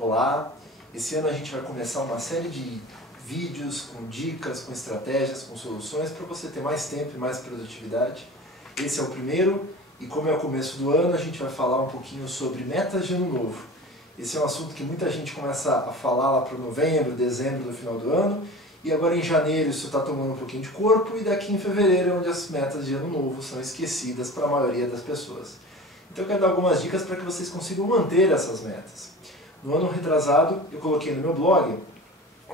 Olá! Esse ano a gente vai começar uma série de vídeos com dicas, com estratégias, com soluções para você ter mais tempo e mais produtividade. Esse é o primeiro e como é o começo do ano, a gente vai falar um pouquinho sobre metas de ano novo. Esse é um assunto que muita gente começa a falar lá para novembro, dezembro do final do ano, e agora em janeiro isso está tomando um pouquinho de corpo, e daqui em fevereiro é onde as metas de ano novo são esquecidas para a maioria das pessoas. Então eu quero dar algumas dicas para que vocês consigam manter essas metas. No ano retrasado eu coloquei no meu blog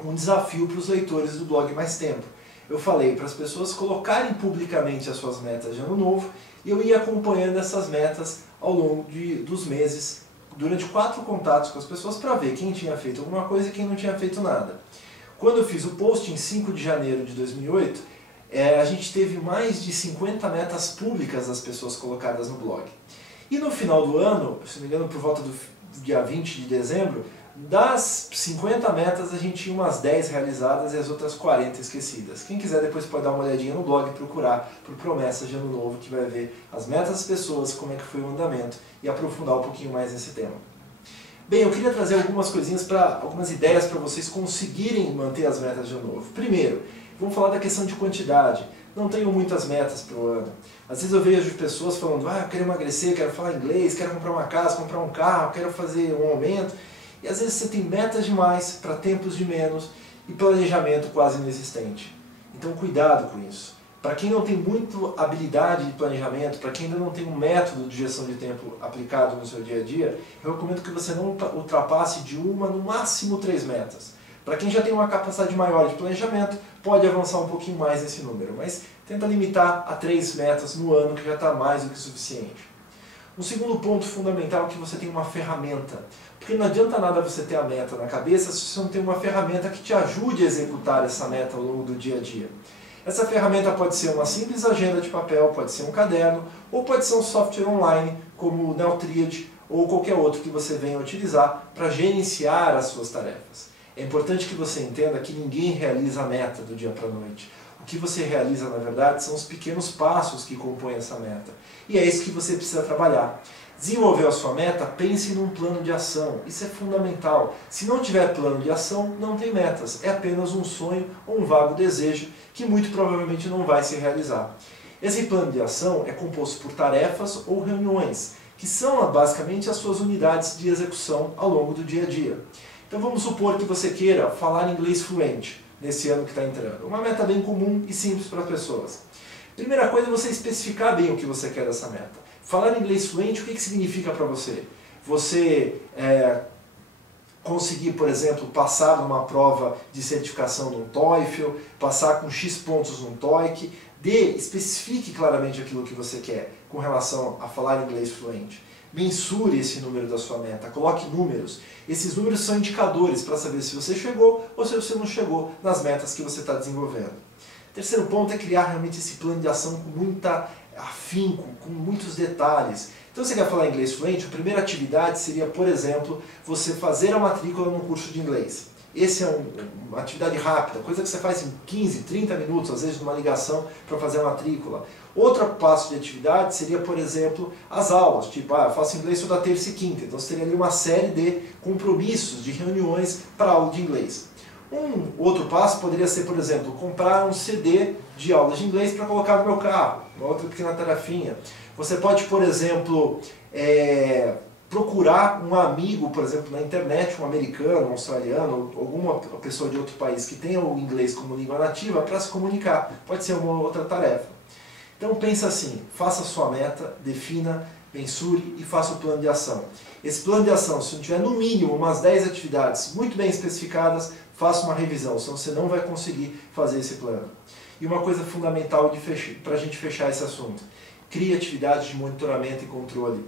um desafio para os leitores do blog Mais Tempo. Eu falei para as pessoas colocarem publicamente as suas metas de ano novo, e eu ia acompanhando essas metas ao longo dos meses, durante 4 contatos com as pessoas para ver quem tinha feito alguma coisa e quem não tinha feito nada. Quando eu fiz o post em 5 de janeiro de 2008, a gente teve mais de 50 metas públicas das pessoas colocadas no blog. E no final do ano, se não me engano por volta do dia 20 de dezembro, das 50 metas a gente tinha umas 10 realizadas e as outras 40 esquecidas. Quem quiser depois pode dar uma olhadinha no blog e procurar por promessas de ano novo, que vai ver as metas das pessoas, como é que foi o andamento e aprofundar um pouquinho mais nesse tema. Bem, eu queria trazer algumas ideias para vocês conseguirem manter as metas de ano novo. Primeiro, vamos falar da questão de quantidade. Não tenho muitas metas para o ano. Às vezes eu vejo pessoas falando, eu quero emagrecer, quero falar inglês, quero comprar uma casa, comprar um carro, quero fazer um aumento. E às vezes você tem metas demais para tempos de menos e planejamento quase inexistente. Então cuidado com isso. Para quem não tem muita habilidade de planejamento, para quem ainda não tem um método de gestão de tempo aplicado no seu dia a dia, eu recomendo que você não ultrapasse de uma, no máximo 3 metas. Para quem já tem uma capacidade maior de planejamento, pode avançar um pouquinho mais nesse número, mas tenta limitar a 3 metas no ano, que já está mais do que suficiente. Um segundo ponto fundamental é que você tenha uma ferramenta. Porque não adianta nada você ter a meta na cabeça se você não tem uma ferramenta que te ajude a executar essa meta ao longo do dia a dia. Essa ferramenta pode ser uma simples agenda de papel, pode ser um caderno, ou pode ser um software online, como o Neotriad, ou qualquer outro que você venha utilizar para gerenciar as suas tarefas. É importante que você entenda que ninguém realiza a meta do dia para a noite. O que você realiza, na verdade, são os pequenos passos que compõem essa meta. E é isso que você precisa trabalhar. Desenvolveu a sua meta, pense num plano de ação. Isso é fundamental. Se não tiver plano de ação, não tem metas. É apenas um sonho ou um vago desejo que muito provavelmente não vai se realizar. Esse plano de ação é composto por tarefas ou reuniões, que são basicamente as suas unidades de execução ao longo do dia a dia. Então vamos supor que você queira falar inglês fluente nesse ano que está entrando. Uma meta bem comum e simples para as pessoas. Primeira coisa é você especificar bem o que você quer dessa meta. Falar inglês fluente, o que significa para você? Você conseguir, por exemplo, passar numa prova de certificação no TOEFL, passar com X pontos no TOEIC, especifique claramente aquilo que você quer com relação a falar inglês fluente. Mensure esse número da sua meta, coloque números. Esses números são indicadores para saber se você chegou ou se você não chegou nas metas que você está desenvolvendo. Terceiro ponto é criar realmente esse plano de ação com muita afinco, com muitos detalhes. Então você quer falar inglês fluente, a primeira atividade seria, por exemplo, você fazer a matrícula num curso de inglês. Essa é uma atividade rápida, coisa que você faz em 15, 30 minutos, às vezes numa ligação para fazer a matrícula. Outro passo de atividade seria, por exemplo, as aulas, tipo, eu faço inglês toda terça e quinta, então você teria ali uma série de compromissos, de reuniões para aula de inglês. Um outro passo poderia ser, por exemplo, comprar um CD de aulas de inglês para colocar no meu carro, uma outra pequena tarefinha. Você pode, por exemplo, procurar um amigo, por exemplo, na internet, um americano, um australiano, alguma pessoa de outro país que tenha o inglês como língua nativa para se comunicar. Pode ser uma outra tarefa. Então pensa assim, faça a sua meta, defina, mensure e faça o plano de ação. Esse plano de ação, se não tiver no mínimo umas 10 atividades muito bem especificadas, faça uma revisão, senão você não vai conseguir fazer esse plano. E uma coisa fundamental para a gente fechar esse assunto, crie atividades de monitoramento e controle.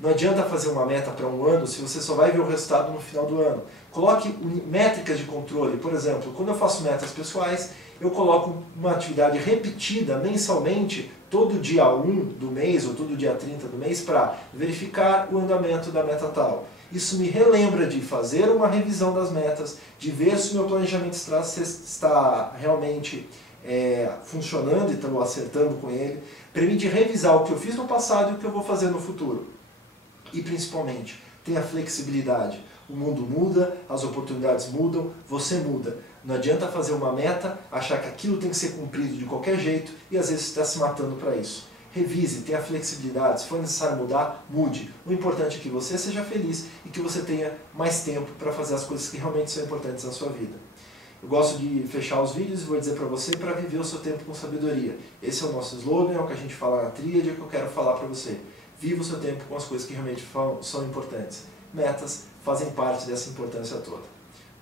Não adianta fazer uma meta para um ano se você só vai ver o resultado no final do ano. Coloque métricas de controle. Por exemplo, quando eu faço metas pessoais, eu coloco uma atividade repetida mensalmente, todo dia 1 do mês ou todo dia 30 do mês, para verificar o andamento da meta tal. Isso me relembra de fazer uma revisão das metas, de ver se o meu planejamento está realmente funcionando e estou acertando com ele. Permite revisar o que eu fiz no passado e o que eu vou fazer no futuro. E principalmente, tenha flexibilidade. O mundo muda, as oportunidades mudam, você muda. Não adianta fazer uma meta, achar que aquilo tem que ser cumprido de qualquer jeito e às vezes está se matando para isso. Revise, tenha flexibilidade, se for necessário mudar, mude. O importante é que você seja feliz e que você tenha mais tempo para fazer as coisas que realmente são importantes na sua vida. Eu gosto de fechar os vídeos e vou dizer para você para viver o seu tempo com sabedoria. Esse é o nosso slogan, é o que a gente fala na tríade, é o que eu quero falar para você. Viva o seu tempo com as coisas que realmente são importantes. Metas fazem parte dessa importância toda.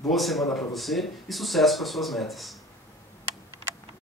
Boa semana para você e sucesso com as suas metas.